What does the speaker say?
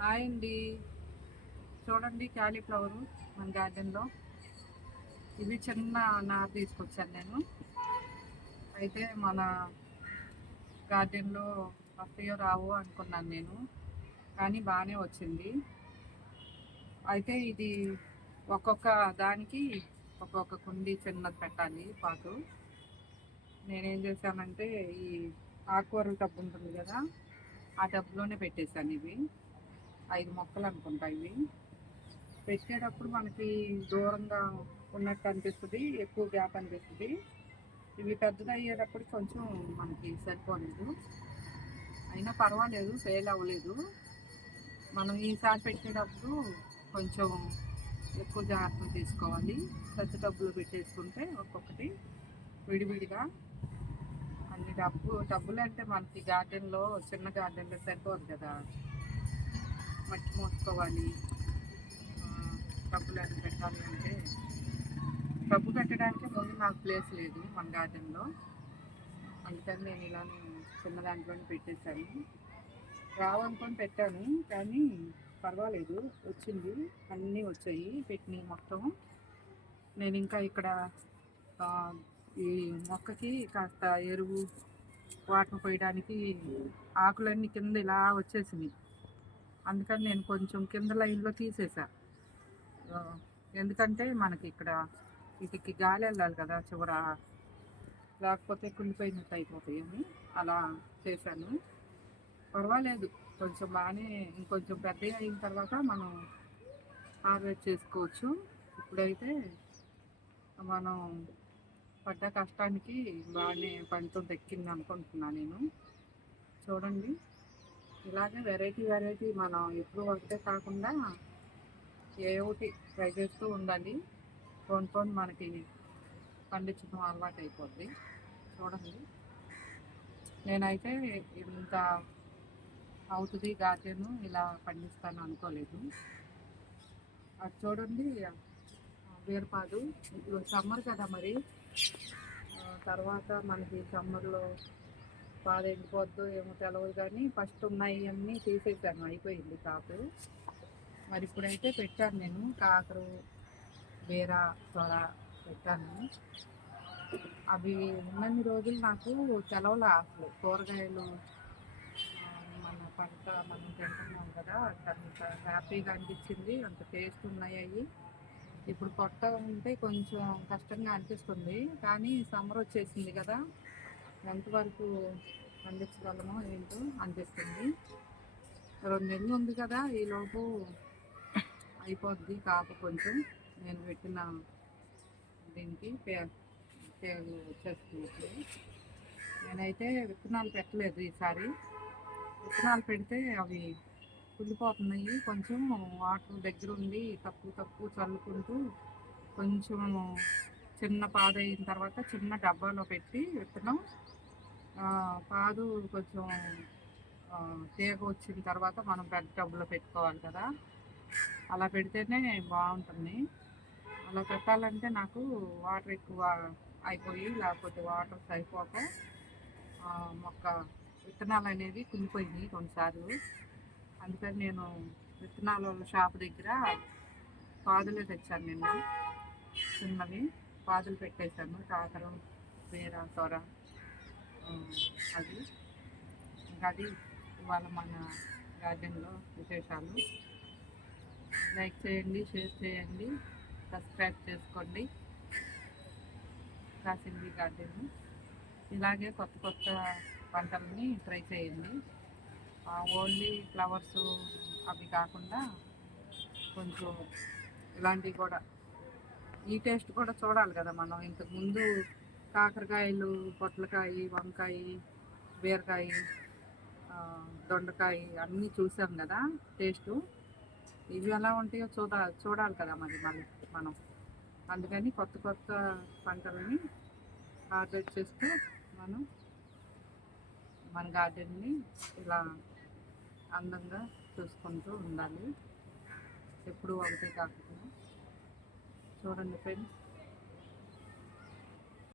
Hi అండి. చూడండి cauliflower మన గార్డెన్లో. ఇది చిన్న నారు తీసుకొచ్చాను నేను. అయితే మన గార్డెన్లో వస్తాయో రావో అనుకున్నాను నేను, కానీ బాగానే వచ్చింది. అయితే ఇది ఒక్కొక్క దానికి ఒక్కొక్క కుండీ చిన్నది పెట్టాలి పాటు. నేనేం చేశానంటే ఈ ఆకుకూరల టబ్బు ఉంటుంది కదా, ఆ టబ్లోనే పెట్టేశాను. ఇవి 5 మొక్కలు అనుకుంటా. ఇవి పెట్టేటప్పుడు మనకి దూరంగా ఉన్నట్టు అనిపిస్తుంది, ఎక్కువ గ్యాప్ అనిపిస్తుంది. ఇవి పెద్దగా అయ్యేటప్పుడు కొంచెం మనకి సరిపోలేదు, అయినా పర్వాలేదు, ఫెయిల్ అవ్వలేదు. మనం ఈసారి పెట్టేటప్పుడు కొంచెం ఎక్కువ జాగ్రత్తలు తీసుకోవాలి. పెద్ద టబ్బులు పెట్టేసుకుంటే ఒక్కొక్కటి విడివిడిగా అన్ని టబ్బులు అంటే మనకి గార్డెన్లో, చిన్న గార్డెన్లో సరిపోదు కదా, మట్టి మోసుకోవాలి. టబ్బులు అన్ని పెట్టాలి అంటే టబ్బు పెట్టడానికి ముందు నాకు ప్లేస్ లేదు మన గార్డెన్లో, అందుకని నేను ఇలానే చిన్న దాంట్లోనే పెట్టేశాను. రావనుకొని పెట్టాను, కానీ పర్వాలేదు, వచ్చింది. అన్నీ వచ్చాయి పెట్టినవి మొత్తం. నేను ఇంకా ఇక్కడ ఈ మొక్కకి కాస్త ఎరువు వాటర్ పోయడానికి ఆకులన్నీ కింద ఇలా వచ్చేసినాయి. అందుకని నేను కొంచెం కింద లైన్లో తీసేసా. ఎందుకంటే మనకి ఇక్కడ వీటికి గాలి వెళ్ళాలి కదా చివర, లేకపోతే కుళ్ళిపోయినట్టు అయిపోతాయి అని అలా చేశాను. పర్వాలేదు, కొంచెం బాగానే. ఇంకొంచెం పెద్దగా అయిన తర్వాత మనం హార్వెస్ట్ చేసుకోవచ్చు. ఇప్పుడైతే మనం పడ్డ కష్టానికి బాగానే పంట దక్కింది అనుకుంటున్నాను నేను. చూడండి, ఇలాగే వెరైటీ మనం ఎప్పుడు ఒకటే కాకుండా ఏ ఒకటి ట్రై చేస్తూ ఉండాలి. కొన్ని మనకి పండించడం అలవాటు అయిపోద్ది. చూడండి, నేనైతే ఇంత అవుతుంది గార్డెన్ ఇలా పండిస్తాను అనుకోలేదు. అది చూడండి, బీరపాదు. ఇప్పుడు సమ్మర్ కదా, మరి తర్వాత మనకి సమ్మర్లో పాదు ఎండిపోద్దో ఏమో తెలవదు, కానీ ఫస్ట్ ఉన్నాయి అన్నీ తీసేసాను, అయిపోయింది కాపు. మరి ఇప్పుడైతే పెట్టాను నేను కాకరు, బీర, సొర పెట్టాను. అవి ఉన్నన్ని రోజులు నాకు తెలవలా అసలు. కూరగాయలు మన పంట మనం తింటున్నాం కదా, అంత హ్యాపీగా అనిపించింది, అంత టేస్ట్ ఉన్నాయి అవి. ఇప్పుడు కొత్త ఉంటే కొంచెం కష్టంగా అనిపిస్తుంది, కానీ సమ్మర్ వచ్చేసింది కదా, ఎంతవరకు పండించగలమో ఏంటో అనిపిస్తుంది. 2 నెలలు ఉంది కదా, ఈలోపు అయిపోద్ది కాపు. కొంచెం నేను పెట్టిన దీనికి పేరు వచ్చేస్తున్నప్పుడు. నేనైతే విత్తనాలు పెట్టలేదు ఈసారి. విత్తనాలు పెడితే అవి కుళ్ళిపోతున్నాయి. కొంచెం వాటర్ దగ్గర ఉండి తక్కువ చల్లుకుంటూ కొంచెం చిన్న పాదు అయిన తర్వాత చిన్న డబ్బాలో పెట్టి విత్తనం, పాదు కొంచెం తీగ వచ్చిన తర్వాత మనం పెద్ద టబ్బులో పెట్టుకోవాలి కదా, అలా పెడితేనే బాగుంటుంది. అలా పెట్టాలంటే నాకు వాటర్ ఎక్కువ అయిపోయి, లేకపోతే వాటర్ సరిపోక మొక్క విత్తనాలు అనేవి కుళ్ళిపోయినాయి కొన్నిసార్లు. అందుకని నేను విత్తనాల షాప్ దగ్గర పాదులే తెచ్చాను నిన్న, చిన్నవి పాదులు పెట్టేశాను. కాకరం, బీర, సొర, అది ఇంకా అది ఇవాళ మన గార్డెన్లో విశేషాలు. లైక్ చేయండి, షేర్ చేయండి, సబ్స్క్రైబ్ చేసుకోండి కాసింది గార్డెన్. ఇలాగే కొత్త పంటలని ట్రై చేయండి. ఓన్లీ ఫ్లవర్స్ అవి కాకుండా కొంచెం ఇలాంటివి కూడా, ఈ టేస్ట్ కూడా చూడాలి కదా మనం. ఇంతకుముందు కాకరకాయలు, పొట్లకాయ, వంకాయ, బీరకాయ, దొండకాయ అన్నీ చూసాం కదా టేస్టు. ఇవి ఎలా ఉంటాయో చూడాలి కదా మరి మనం. అందుకని కొత్త పంటలని హార్వెస్ట్ చేస్తూ మనం మన గార్డెన్ని ఇలా అందంగా చూసుకుంటూ ఉండాలి, ఎప్పుడు ఒకటే కాకుండా. చూడండి ఫ్రెండ్స్,